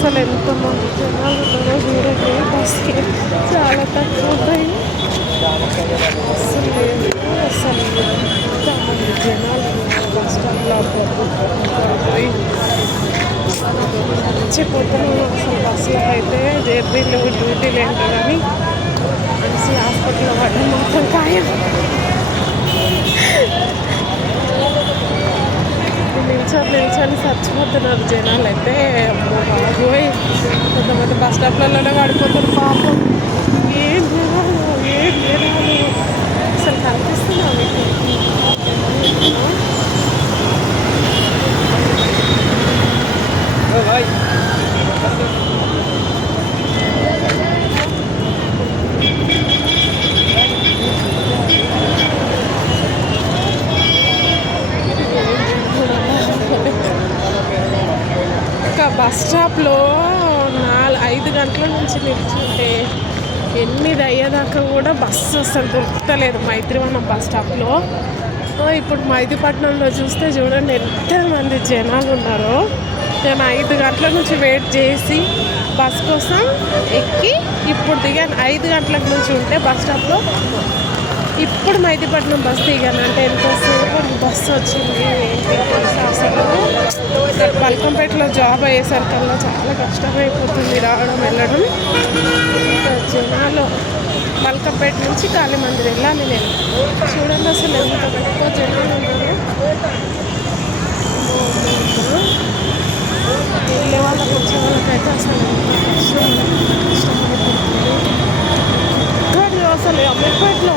అసలు ఎంతమంది జనాలు ఉన్నారో చూడండి. బస్కి చాలా తక్కువ ఉంటాయి. అసలు అసలు ఎంతమంది జనాలు బస్ స్టాప్లో పోయి మర్చిపోతున్నాను. అసలు బస్సులో అయితే జర్నీలు డ్యూటీలు ఏంటో కానీ మనిషి హాస్పిటల్లో పడడం మాత్రం ఖాయం. నిల్చొని చచ్చిపోతున్నారు జనాలు అయితే. బాబోయ్, కొంతమంది బస్ స్టాప్లలోనే పడిపోతారు పాపం. ఏం జనాలు అసలు కనిపిస్తున్నా మీకు? బస్ స్టాప్లో 5 గంటల నుంచి నిల్చుంటే 8 అయ్యేదాకా కూడా బస్సు అసలు దొరుకుతలేదు మైత్రివనం బస్ స్టాప్లో. ఇప్పుడు మైదీపట్నంలో చూస్తే చూడండి ఎంతమంది జనాలు ఉన్నారో. నేను 5 గంటల నుంచి వెయిట్ చేసి బస్ కోసం ఎక్కి ఇప్పుడు దిగాను. 5 గంటల నుంచి ఉంటే బస్ స్టాప్లో ఇప్పుడు మైదీపట్నం బస్ దిగాను. అంటే ఎంతసేపు బస్సు వచ్చింది ఏంటి తెలుసా? అసలు బల్కంపేటలో జాబ్ అయ్యేసరికల్లా చాలా కష్టమైపోతుంది రావడం వెళ్ళడం. ఇంకా జనాలు బల్కంపేట నుంచి కాళీమందిర్ వెళ్ళాలి నేను. చూడండి అసలు ఎంత ఎక్కువ జనాలు ఉన్నారు. వెళ్ళే వాళ్ళకి వచ్చే వాళ్ళకైతే అసలు ఎంత కష్టమైపోతుంది. కానీ అసలు అమీర్పేటలో